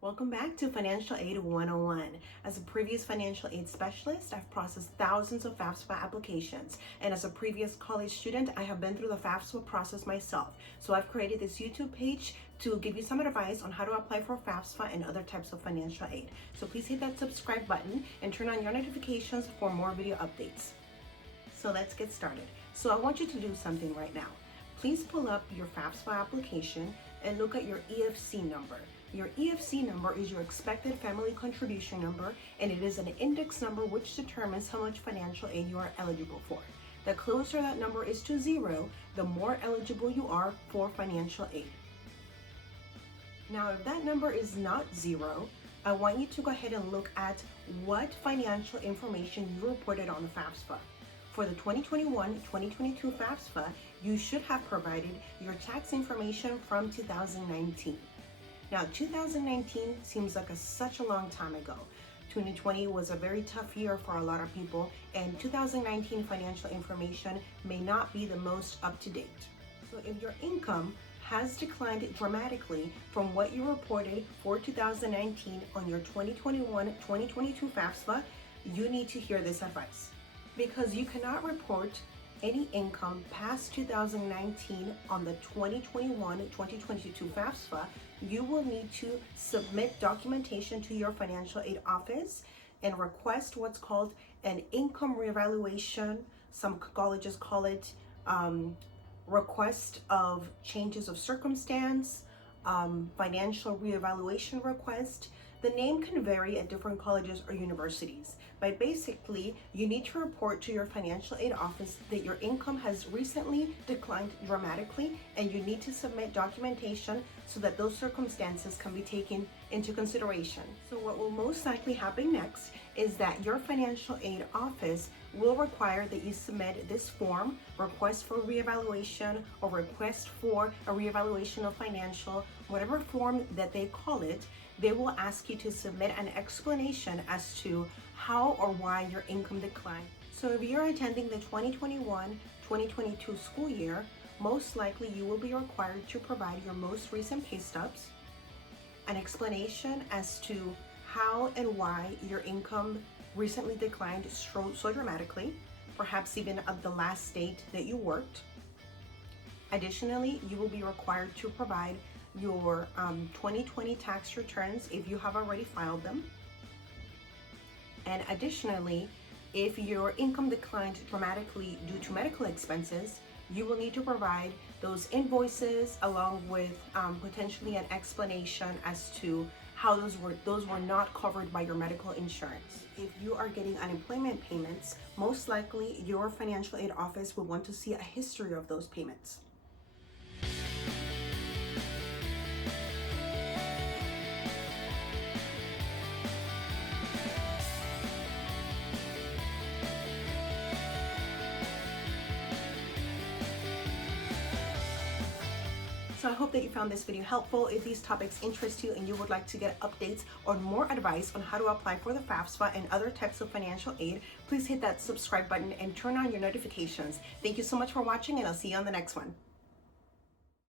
Welcome back to Financial Aid 101. As a previous financial aid specialist, I've processed thousands of FAFSA applications. And as a previous college student, I have been through the FAFSA process myself. So I've created this YouTube page to give you some advice on how to apply for FAFSA and other types of financial aid. So please hit that subscribe button and turn on your notifications for more video updates. So let's get started. So I want you to do something right now. Please pull up your FAFSA application and look at your EFC number. Your EFC number is your expected family contribution number, and it is an index number which determines how much financial aid you are eligible for. The closer that number is to 0, the more eligible you are for financial aid. Now, if that number is not 0, I want you to go ahead and look at what financial information you reported on the FAFSA. For the 2021-2022 FAFSA, you should have provided your tax information from 2019. Now, 2019 seems like such a long time ago. 2020 was a very tough year for a lot of people, and 2019 financial information may not be the most up to date. So if your income has declined dramatically from what you reported for 2019 on your 2021-2022 FAFSA, you need to hear this advice. Because you cannot report any income past 2019 on the 2021-2022 FAFSA, you will need to submit documentation to your financial aid office and request what's called an income revaluation. Some colleges call it request of changes of circumstance, financial reevaluation request. The name can vary at different colleges or universities, but basically you need to report to your financial aid office that your income has recently declined dramatically, and you need to submit documentation so that those circumstances can be taken into consideration. So what will most likely happen next is that your financial aid office will require that you submit this form, request for reevaluation or request for a reevaluation of financial, whatever form that they call it. They will ask you to submit an explanation as to how or why your income declined. So if you're attending the 2021-2022 school year, most likely you will be required to provide your most recent pay stubs, an explanation as to how and why your income recently declined so dramatically, perhaps even at the last date that you worked. Additionally, you will be required to provide your 2020 tax returns if you have already filed them. And additionally, if your income declined dramatically due to medical expenses, you will need to provide those invoices along with potentially an explanation as to how those were not covered by your medical insurance. If you are getting unemployment payments, most likely your financial aid office will want to see a history of those payments. So I hope that you found this video helpful. If these topics interest you and you would like to get updates or more advice on how to apply for the FAFSA and other types of financial aid, please hit that subscribe button and turn on your notifications. Thank you so much for watching, and I'll see you on the next one.